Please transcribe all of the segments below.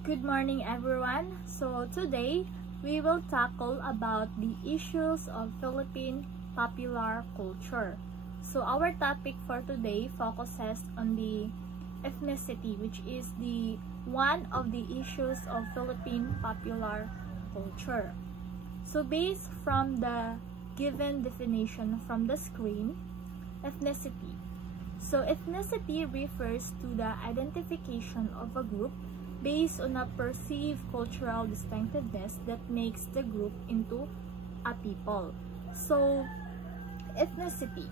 Good morning everyone. So today we will tackle about the issues of Philippine popular culture. So our topic for today focuses on the ethnicity, which is the one of the issues of Philippine popular culture. So based from the given definition from the screen, ethnicity. So ethnicity refers to the identification of a group based on a perceived cultural distinctiveness that makes the group into a people. So ethnicity.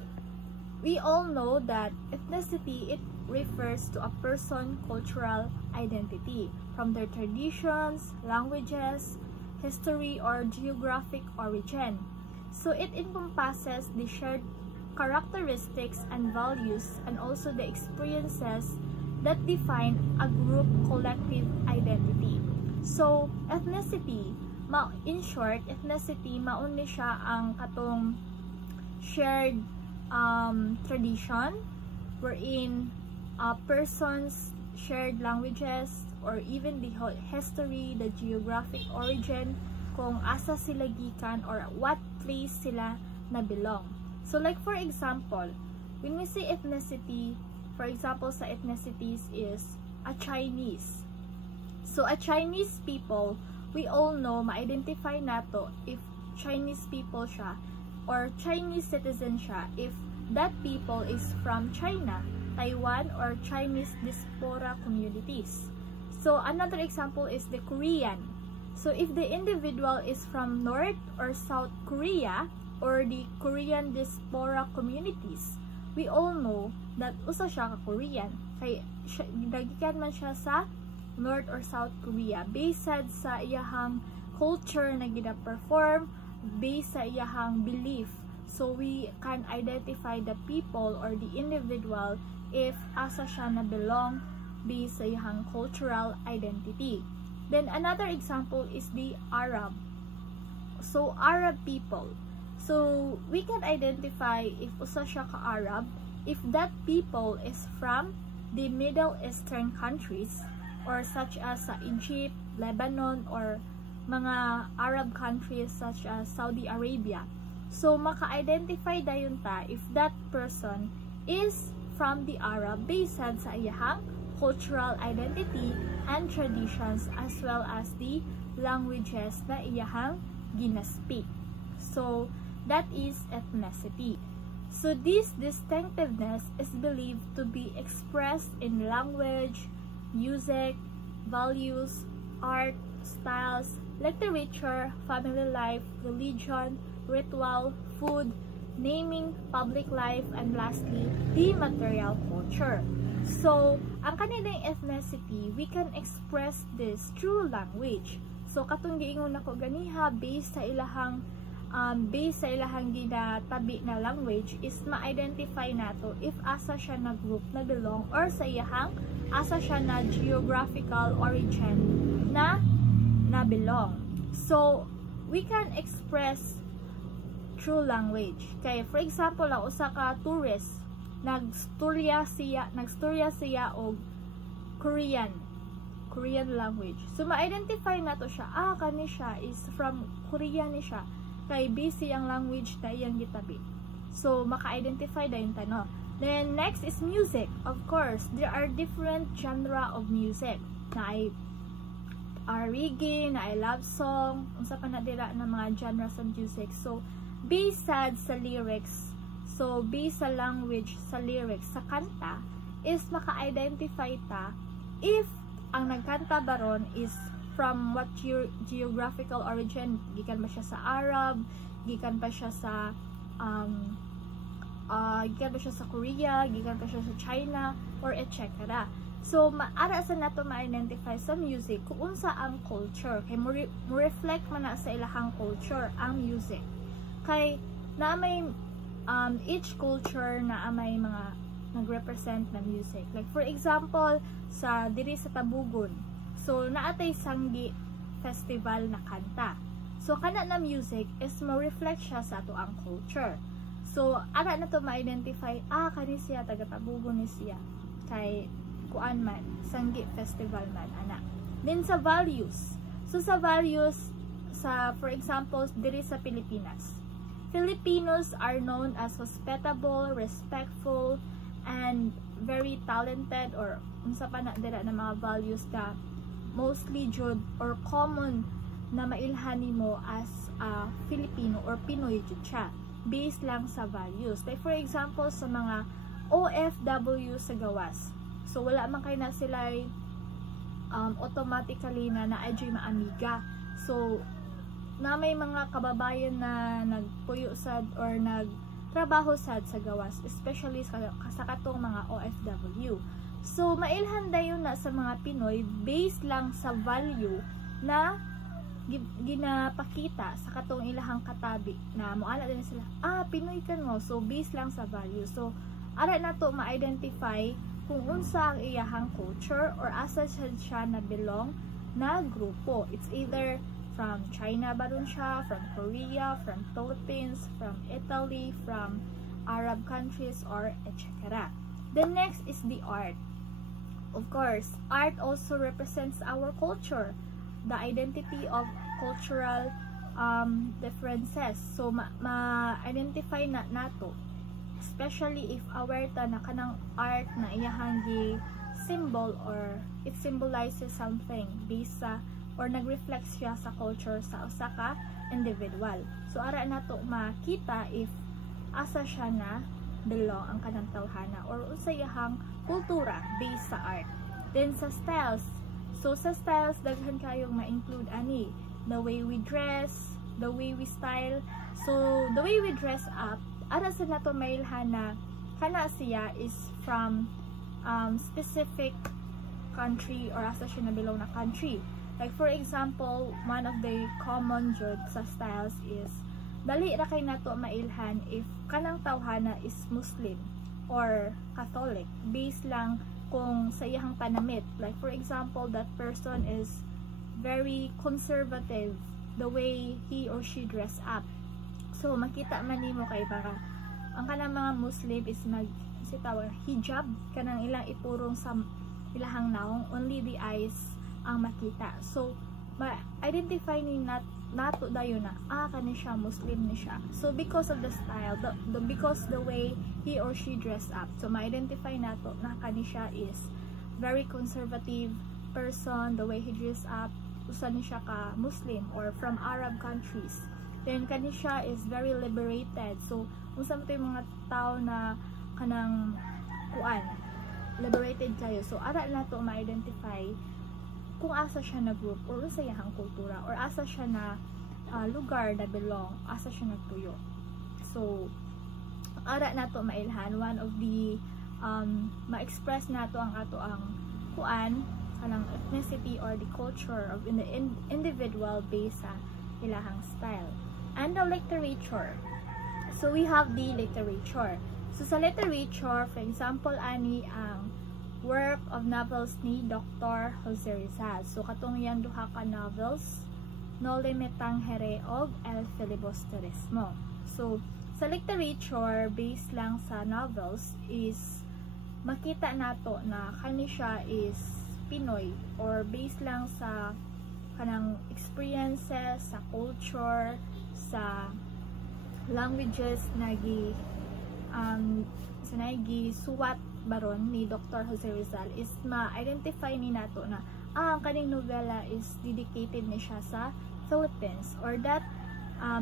We all know that ethnicity, it refers to a person's cultural identity from their traditions, languages, history, or geographic origin. So it encompasses the shared characteristics and values and also the experiences that define a group collective identity. So ethnicity, in short, ethnicity mauni siya ang katong shared tradition wherein persons shared languages or even the history, the geographic origin, kung asa sila gikan or what place sila na belong. So like for example, when we say ethnicity, for example sa ethnicities is a Chinese. So a Chinese people, we all know, ma-identify nato if Chinese people siya or Chinese citizen siya if that people is from China, Taiwan, or Chinese diaspora communities. So another example is the Korean. So if the individual is from North or South Korea or the Korean diaspora communities, we all know that usa siya ka Korean. Kay nagikan man siya sa North or South Korea based sa iyahang culture na gina-perform, based sa iyahang belief. So we can identify the people or the individual if asa siya na belong based sa iyahang cultural identity. Then another example is the Arab. So Arab people. So we can identify if usa siya ka Arab if that people is from the Middle Eastern countries or such as Egypt, Lebanon, or mga Arab countries such as Saudi Arabia. So maka-identify dayon ta if that person is from the Arab based sa iyahang cultural identity and traditions as well as the languages na iyahang gina-speak. So that is ethnicity. So this distinctiveness is believed to be expressed in language, music, values, art, styles, literature, family life, religion, ritual, food, naming, public life, and lastly, the material culture. So, ang kanilang ethnicity, we can express this through language. So, katong giingon ako ganiha, based sa ilahang ginatabi na language is ma-identify nato if asa siya na group na belong or sa iyahang asa siya na geographical origin na belong. So we can express through language. Kaya for example, usa ka tourist nagstorya siya og Korean language. So ma-identify nato siya, kani siya is from Korea ni siya. Kay based ang language na iyang gitabi. So, maka-identify da yung tano. Then, next is music. Of course, there are different genre of music. Na ay reggae, na ay love song, unsa pa na dira na mga genres of music. So, based sa lyrics, so based sa language, sa lyrics, sa kanta, is maka-identify ta if ang nagkanta baron is from what geographical origin, gikan ba siya sa Arab, gikan ba siya sa Korea, gikan ba siya sa China, or etc. So ara sa nato ma-identify sa music kung unsa ang culture, kay mo reflect man na sa ilahang culture ang music. Kay na may each culture na may mga nag-represent na music. Like for example, sa diri sa Tabugon, so, naatay Sanggi Festival na kanta. So, kana na music is ma-reflect siya sa ato ang culture. So, ara na to ma-identify, kani siya, taga-Tabugon ni siya. Kay, kuan man, Sanggi Festival man, ana. Then sa values. So sa values, for example, diri sa Pilipinas, Filipinos are known as hospitable, respectful, and very talented, or unsa pa na dira na mga values ka mostly jud or common na mailhan nimo as a Filipino or Pinoy jud siya based lang sa values. Like for example, sa mga OFW sa gawas, so wala man kay na sila automatically na naadyoy maamiga. So na may mga kababayan na nagpuyo sad or nagtrabaho sad sa gawas, especially sa katong mga OFW. So mailhan dayon na sa mga Pinoy based lang sa value na ginapakita sa katong ilahang katabi, na moala din sila, Pinoy kan mo. So based lang sa value. So ara na to ma-identify kung unsa ang iyahang culture or asa siya na belong na grupo. It's either from China ba ron siya, from Korea, from Philippines, from Italy, from Arab countries, or etc. The next is the art. Of course, art also represents our culture, the identity of cultural differences. So ma-identify na nato, especially if aware ta na kanang art na iyahang gi symbol or it symbolizes something based sa or nag-reflect siya sa culture sa usa ka individual. So ara nato makita if asa siya na belong ang kanang tawhana or unsa iyahang kultura based sa art. Then sa styles. So sa styles daghan kayong ma-include ani, the way we dress, the way we style. So the way we dress up, ara sa nato mailhan na kana siya is from specific country or asa siya na belong na country. Like for example, one of the common jud sa styles is dali ra kay nato mailhan if kanang tawhana is Muslim or Catholic based lang kung sa iyang panamit. Like for example, that person is very conservative the way he or she dress up. So makita man nimo kay para ang kanang mga Muslim is sitawag hijab, kanang ilang ipurong sa ilahang naong, only the eyes ang makita. So ma-identify ni nato dayon na kani siya Muslim ni siya. So because of the style, because the way he or she dress up, so ma-identify nato na kani siya is very conservative person, the way he dress up, usa ni siya ka Muslim or from Arab countries. Then kani siya is very liberated. So unsa man tay mga tao na kanang liberated kayo. So ara nato ma-identify kung asa siya na group or sa iyang kultura or asa siya na lugar na belong, asa siya nagtuyo. So ara nato mailhan one of the ma-express nato ang ato ang kanang ethnicity or the culture of the individual based sa ilahang style. And the literature. So we have the literature. So sa literature, for example, ani ang work of novels ni Dr. Jose Rizal. So katong yang duha ka novels, No Limitang Here og El Filibusterismo. So sa literature based lang sa novels is makita nato na kani siya is Pinoy or based lang sa kanang experiences, sa culture, sa languages na suwat baron ni Dr. Jose Rizal is ma-identify ni nato na ang kaning novela is dedicated ni siya sa Philippines or that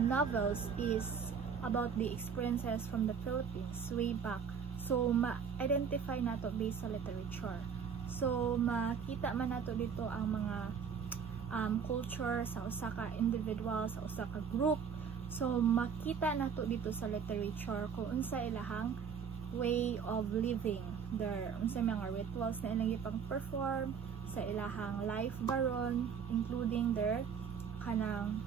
novels is about the experiences from the Philippines way back. So ma-identify nato based sa literature. So makita man nato dito ang mga culture sa usa ka individual, sa usa ka group. So makita nato dito sa literature kung unsa ilahang way of living, their unsa mga rituals na ilang ipang perform sa ilahang life baron, including their kanang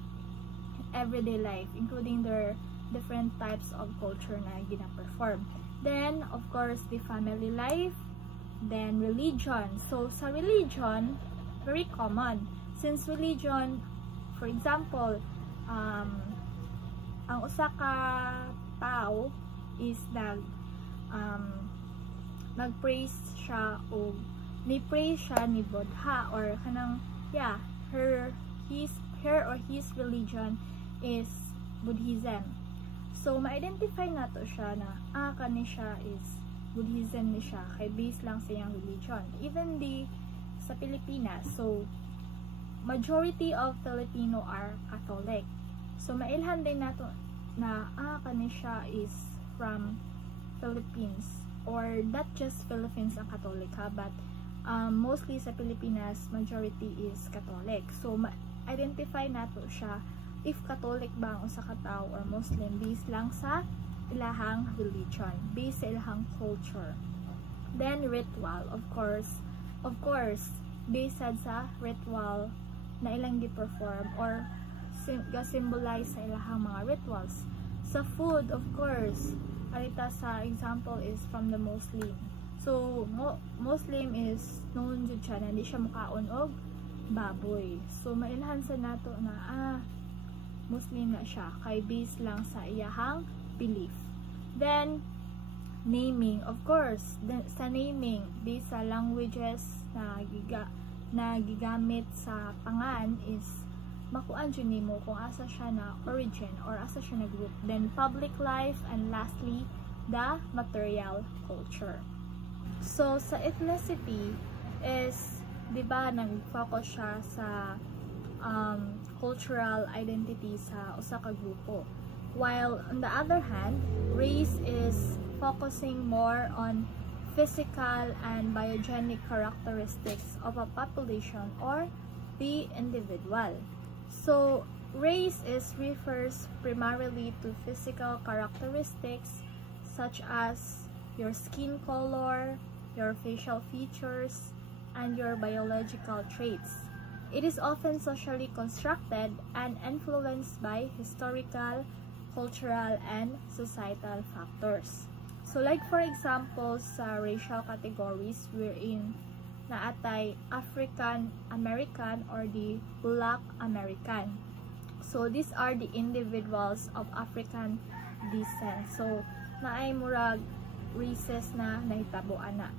everyday life, including their different types of culture na gina-perform. Then of course the family life, then religion. So sa religion, very common since religion, for example, ang usa ka tao is nag-praise siya o ni-praise siya ni Buddha or kanang yeah, her or his religion is Buddhism. So ma-identify nato siya na kani siya is Buddhism ni siya kay base lang sa iyang religion. Even sa Pilipinas, so majority of Filipino are Catholic. So mailhan din nato na kani siya is from Philippines, or not just Philippines ang Catholic ha, but mostly sa Pilipinas majority is Catholic. So ma-identify nato siya if Catholic ba ang usa ka tawo or Muslim based lang sa ilahang religion, based sa ilahang culture. Then ritual, of course based sa ritual na ilang gi-perform or ga-symbolize sa ilahang mga rituals. Sa food, of course, alita sa example is from the Muslim. So Muslim is known jud siya na hindi siya mukaon og baboy. So mailhan sa nato na Muslim na siya kay base lang sa iyahang belief. Then naming, of course, sa naming based sa languages na gigamit sa pangan is makuan jud nimo kung asa siya na origin or asa siya na group. Then public life, and lastly the material culture. So sa ethnicity is, di ba, nag-focus siya sa cultural identity sa usa ka grupo, while on the other hand race is focusing more on physical and biogenic characteristics of a population or the individual. So race refers primarily to physical characteristics such as your skin color, your facial features, and your biological traits. It is often socially constructed and influenced by historical, cultural, and societal factors. So like for example, sa racial categories wherein naatay African American or the Black American. So these are the individuals of African descent. So naay murag races na nahitaboan na.